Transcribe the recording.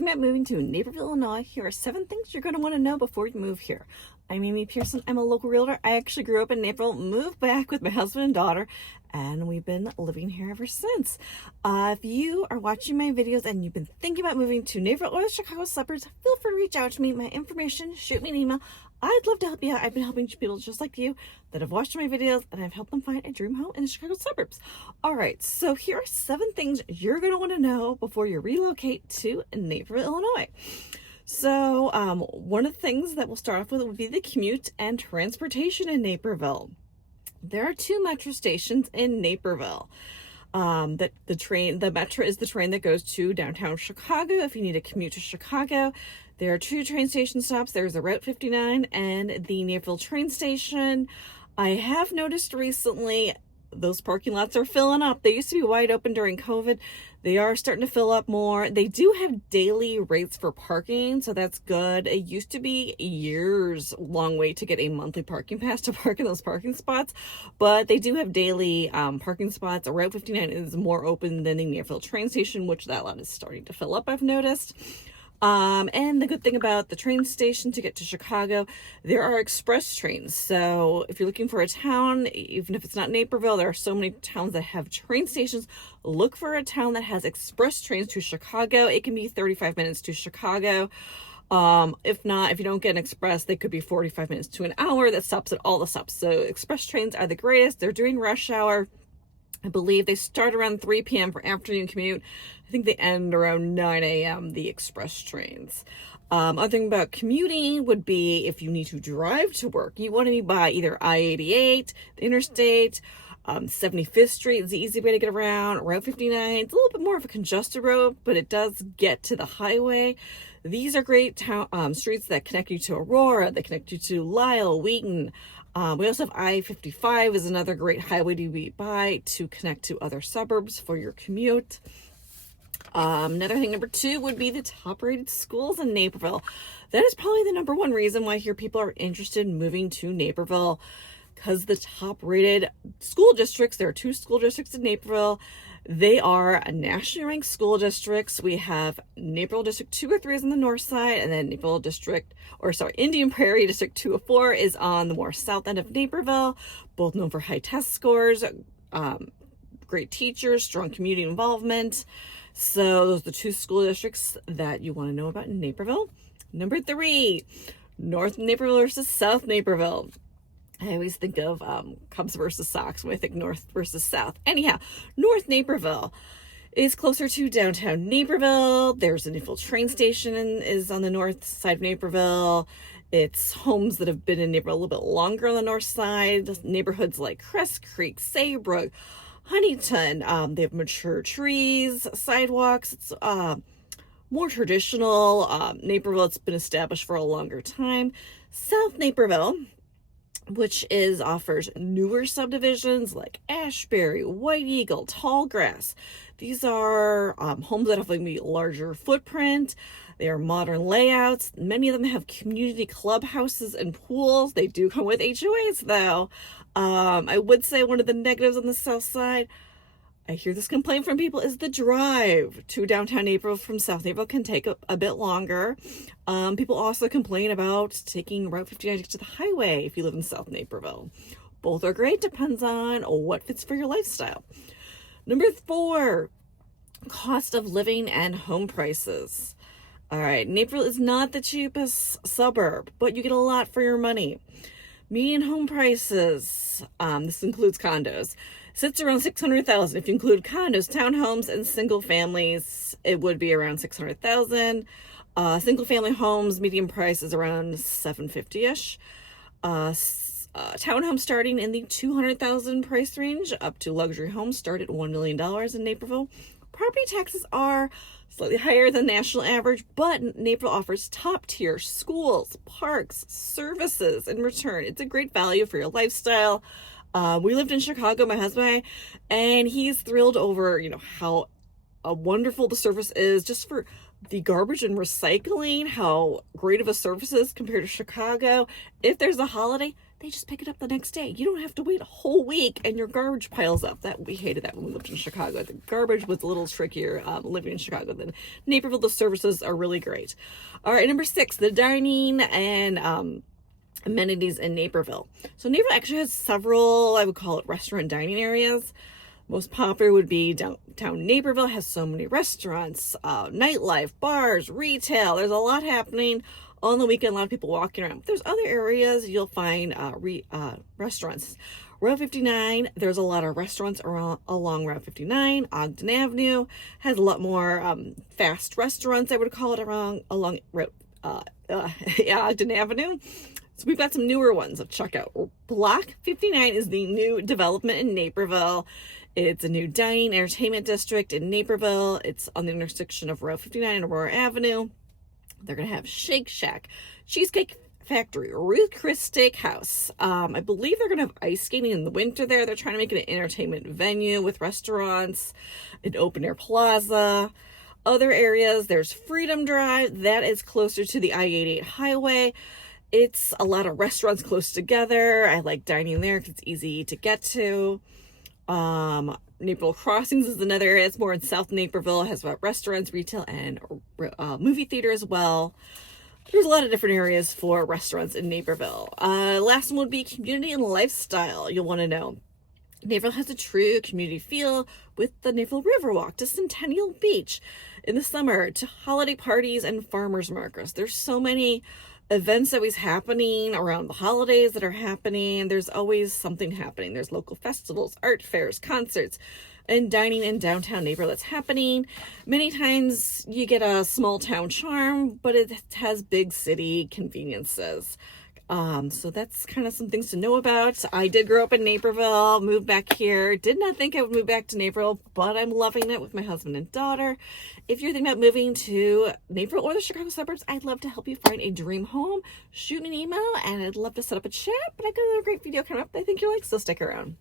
thinking about moving to Naperville, Illinois, here are 7 things you're going to want to know before you move here. I'm Amy Pearson. I'm a local realtor. I actually grew up in Naperville, moved back with my husband and daughter, and we've been living here ever since. If you are watching my videos and you've been thinking about moving to Naperville or the Chicago suburbs, feel free to reach out to me. My information, shoot me an email. I'd love to help you out. I've been helping people just like you that have watched my videos, and I've helped them find a dream home in the Chicago suburbs. All right, so here are 7 things you're going to want to know before you relocate to Naperville, Illinois. So one of the things that we'll start off with would be the commute and transportation in Naperville. There are 2 metro stations in Naperville. The metro is the train that goes to downtown Chicago. If you need to commute to Chicago, there are 2 train station stops. There's the Route 59 and the Naperville train station. I have noticed recently those parking lots are filling up. They used to be wide open during COVID. They are starting to fill up more. They do have daily rates for parking, so that's good. It used to be a years long wait to get a monthly parking pass to park in those parking spots, but they do have daily parking spots. Route 59 is more open than the Naperville train station, which that lot is starting to fill up, I've noticed. And the good thing about the train station to get to Chicago, there are express trains. So if you're looking for a town, even if it's not Naperville, there are so many towns that have train stations. Look for a town that has express trains to Chicago. It can be 35 minutes to Chicago. If not, if you don't get an express, they could be 45 minutes to an hour. That stops at all the stops. So express trains are the greatest. They're doing rush hour. I believe they start around 3 p.m. for afternoon commute. I think they end around 9 a.m., the express trains. Other thing about commuting would be if you need to drive to work, you want to be by either I-88, the interstate, 75th Street is the easy way to get around. Route 59, it's a little bit more of a congested road, but it does get to the highway. These are great streets that connect you to Aurora, that connect you to Lisle, Wheaton. We also have I-55 is another great highway to be by to connect to other suburbs for your commute. Another thing, number 2, would be the top rated schools in Naperville. That is probably the number 1 reason why I hear people are interested in moving to Naperville, because the top rated school districts, there are 2 school districts in Naperville. They are nationally ranked school districts. We have Naperville District 203 is on the north side, and then Indian Prairie District 204 is on the more south end of Naperville, both known for high test scores, great teachers, strong community involvement. So those are the 2 school districts that you want to know about in Naperville. Number 3, North Naperville versus South Naperville. I always think of Cubs versus Sox when I think North versus South. Anyhow, North Naperville is closer to downtown Naperville. There's a Naperville train station is on the north side of Naperville. It's homes that have been in Naperville a little bit longer on the north side. Neighborhoods like Crest Creek, Saybrook, Huntington. They have mature trees, sidewalks. It's more traditional. Naperville, it's been established for a longer time. South Naperville, which offers newer subdivisions like Ashbury, White Eagle, Tallgrass. These are homes that have maybe larger footprint. They are modern layouts. Many of them have community clubhouses and pools. They do come with HOAs though. I would say one of the negatives on the south side, I hear this complaint from people, is the drive to downtown Naperville from South Naperville can take a bit longer. People also complain about taking Route 59 to the highway if you live in South Naperville. Both are great, depends on what fits for your lifestyle. Number 4, cost of living and home prices. All right, Naperville is not the cheapest suburb, but you get a lot for your money. Median home prices, this includes condos, sits around $600,000. If you include condos, townhomes, and single families, it would be around $600,000. Single family homes, median price is around $750-ish. Townhomes starting in the $200,000 price range, up to luxury homes start at $1 million in Naperville. Property taxes are slightly higher than national average, but Naperville offers top tier schools, parks, services in return. It's a great value for your lifestyle. We lived in Chicago, my husband and I, and he's thrilled over, how wonderful the service is just for the garbage and recycling, how great of a service is compared to Chicago. If there's a holiday, They just pick it up the next day. You don't have to wait a whole week and your garbage piles up. That we hated that when we lived in Chicago. The garbage was a little trickier living in Chicago than Naperville. The services are really great. All right, number 6, the dining and amenities in Naperville. So Naperville actually has several, I would call it restaurant dining areas. Most popular would be downtown Naperville. Has so many restaurants, nightlife, bars, retail. There's a lot happening on the weekend. A lot of people walking around. There's other areas you'll find restaurants. Route 59, there's a lot of restaurants along Route 59. Ogden Avenue has a lot more fast restaurants, I would call it, along Route Ogden Avenue. So we've got some newer ones to check out. Block 59 is the new development in Naperville. It's a new dining entertainment district in Naperville. It's on the intersection of Route 59 and Aurora Avenue. They're going to have Shake Shack, Cheesecake Factory, Ruth Chris Steakhouse. I believe they're going to have ice skating in the winter there. They're trying to make it an entertainment venue with restaurants, an open air plaza. Other areas, there's Freedom Drive. That is closer to the I-88 highway. It's a lot of restaurants close together. I like dining there because it's easy to get to. Naperville Crossings is another area. It's more in South Naperville. It has restaurants, retail, and movie theater as well. There's a lot of different areas for restaurants in Naperville. Last one would be community and lifestyle. You'll want to know. Naperville has a true community feel with the Naperville Riverwalk to Centennial Beach in the summer to holiday parties and farmers markets. There's so many events always happening around the holidays that are happening. There's always something happening. There's local festivals, art fairs, concerts, and dining in downtown Naperville that's happening. Many times you get a small town charm, but it has big city conveniences. So that's kind of some things to know about. I did grow up in Naperville, moved back here. Did not think I would move back to Naperville, but I'm loving it with my husband and daughter. If you're thinking about moving to Naperville or the Chicago suburbs, I'd love to help you find a dream home. Shoot me an email and I'd love to set up a chat, but I've got another great video coming up that I think you'll like, so stick around.